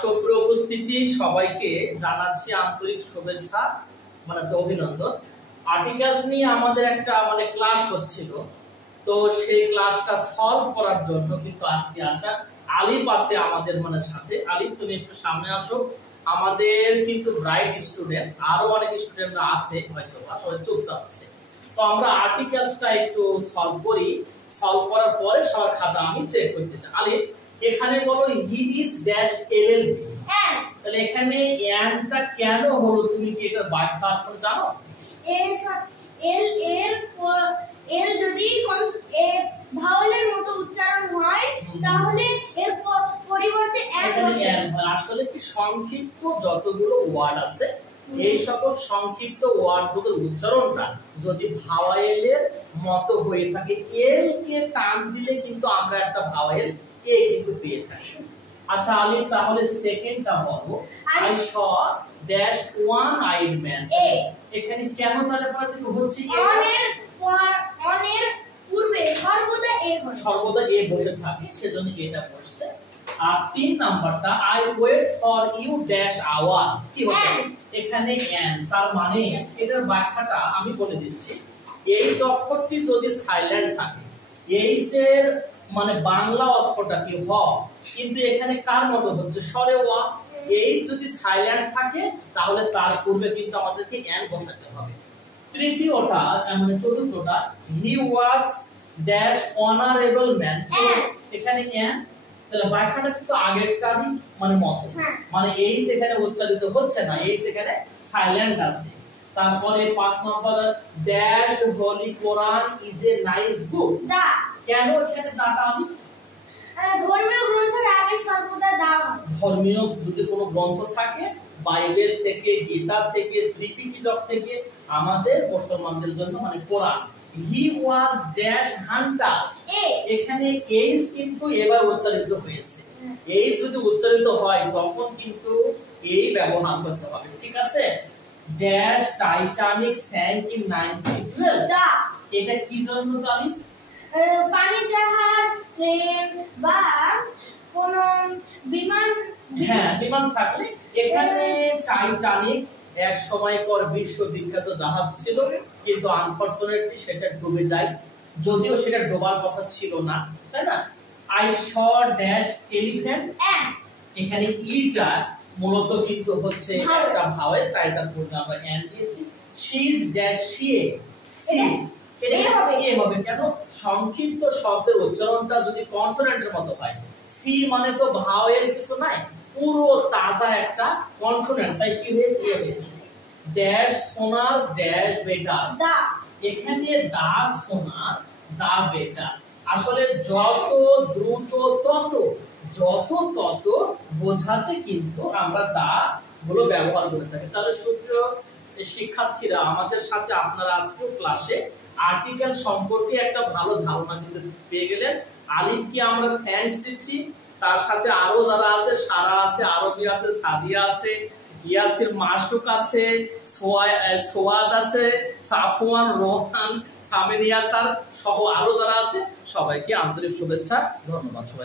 সুপ্রিয় উপস্থিতি, সবাইকে জানাচ্ছি আন্তরিক শুভেচ্ছা মানে অভিনন্দন। আর্টিকেলস নিয়ে আমাদের একটা ক্লাস হচ্ছিল, তো সেই ক্লাসটা সলভ করার জন্য কিন্তু আজকে আসা আলিফ আছে আমাদের সাথে। আলিফ, তুমি একটু সামনে আসো। আমাদের কিন্তু ব্রাইট স্টুডেন্ট, আরো অনেক স্টুডেন্টরা আছে হয়তো সবাই চুপচাপ আছে। তো আমরা আর্টিকেলসটা একটু সলভ করি, সলভ করার পরে সবার খাতা আমি চেক করতেছি। আলিফ, এখানে বলো হি ইজ ড্যাশ এলএলবি, তাহলে এখানে এন্ডটা কেন হলো, তুমি কি এটা ব্যাখ্যা জানো? এল যদি ভাওয়েলের মতো উচ্চারণ হয় তাহলে এর পরিবর্তে আসলে কি সংক্ষিপ্ত যতগুলো ওয়ার্ড আছে এই সকল সংক্ষিপ্ত ওয়ার্ডগুলোর উচ্চারণটা যদি ভাওয়েলের মতো হয়ে থাকে, এল কে টান দিলে কিন্তু আমরা একটা ভাওয়েল এ কিন্তু পেয়ে থাকি। আচ্ছা আলিফ, তাহলে সেকেন্ডটা বলো I saw dash one eyed man. এখানে কেন তাহলে হচ্ছে অনের পূর্বে সর্বদা এ বসে থাকে, সেজন্য এটা বসছে। আর 3 নাম্বারটা I wait for you dash hour, কি হচ্ছে এখানে এন, তার মানে এটার ব্যাখ্যাটা আমি বলে দিচ্ছি। এইচ অক্ষরটি যদি সাইলেন্ট থাকে, এইচ এর বাংলা অক্ষরটা কি হ, কিন্তু এখানে কার মতো হচ্ছে স্বরে ওয়া। এই যদি সাইলেন্ট থাকে তাহলে তার পূর্বে কিন্তু আমাদেরকে এন বসাতে হবে। তৃতীয়টা চতুর্থটা হি ওয়াজ ড্যাশ অনারেবল ম্যান, এখানে এন, তাহলে ব্যাখ্যাটা কিন্তু আগেরটারই মতো, এইচ এখানে উচ্চারিত হচ্ছে না, এইচ এখানে সাইলেন্ট আছে। তারপরে 5 নম্বর dash holy Quran is a nice book, কেন এখানে দাটা আমি ধর্মীয় গ্রন্থের আগে সর্বদা দাও। ধর্মীয় যদি কোনো গ্রন্থ থাকে, বাইবেল থেকে, গীতা থেকে, ত্রিপিটক থেকে, আমাদের মুসলমানদের জন্য কোরআন। হি ওয়াজ ড্যাশ হান্টার, এখানে এইচ কিন্তু এবার উচ্চারিত হয়েছে। এই যদি উচ্চারিত হয় তখন কিন্তু এই ব্যবহার করতে হবে, ঠিক আছে? ড্যাশ টাইটানিক স্যাঙ্ক ইন 1912, এটা কি জন্য তালি? পানি জাহাজ, ট্রেন বা কোন বিমান, হ্যাঁ বিমান থাকলে। এখানে টাইটানিক এক সময়কার বিশ্ববিখ্যাত জাহাজ ছিল, কিন্তু আনফরচুনেটলি সেটা ডুবে যায়, যদিও সেটা ডোবার কথা ছিল না, তাই না? আই শ ড্যাশ এলিফ্যান্ট, এখানে ইটা মূলত কিন্তু হচ্ছে একটা ভাওয়েল, তাই তার পূর্বে আমরা এন দিয়েছি। শি ইজ ড্যাশ শিয়ে, এটা হবে কেন? সংক্ষিপ্ত শব্দের উচ্চারণটা যদি কনসোনেন্টের মতো হয়, সি মানে তো ভাওয়েল কিছু নাই, পুরো তাজা একটা কনসোনেন্ট, তাই কি হয়েছে এ হয়েছে। ড্যাশ সোনার ড্যাশ বেটা, এখানে দা সোনার দা বেটা, আসলে যত দ্রুত তত, যত তত বোঝাতে কিন্তু আমরা দা গুলো ব্যবহার করে থাকি। তাহলে সুপ্রিয় শিক্ষার্থীরা, আমাদের সাথে আপনারা আজকেও ক্লাসে আর্টিকেল সম্পর্কে একটা ভালো ধারণা কিন্তু পেয়ে গেলেন। আলিফকে আমরা থ্যাঙ্কস দিচ্ছি, তার সাথে আরো যারা আছে, সারা আছে, আরবি আছে, সাদিয়া আছে, ইয়াসির মাসুক আছে, সোয়াদ আছে, সাফওয়ান, রোহান, সামিনিয়া স্যার সহ আরো যারা আছে, সবাইকে আন্তরিক শুভেচ্ছা, ধন্যবাদ।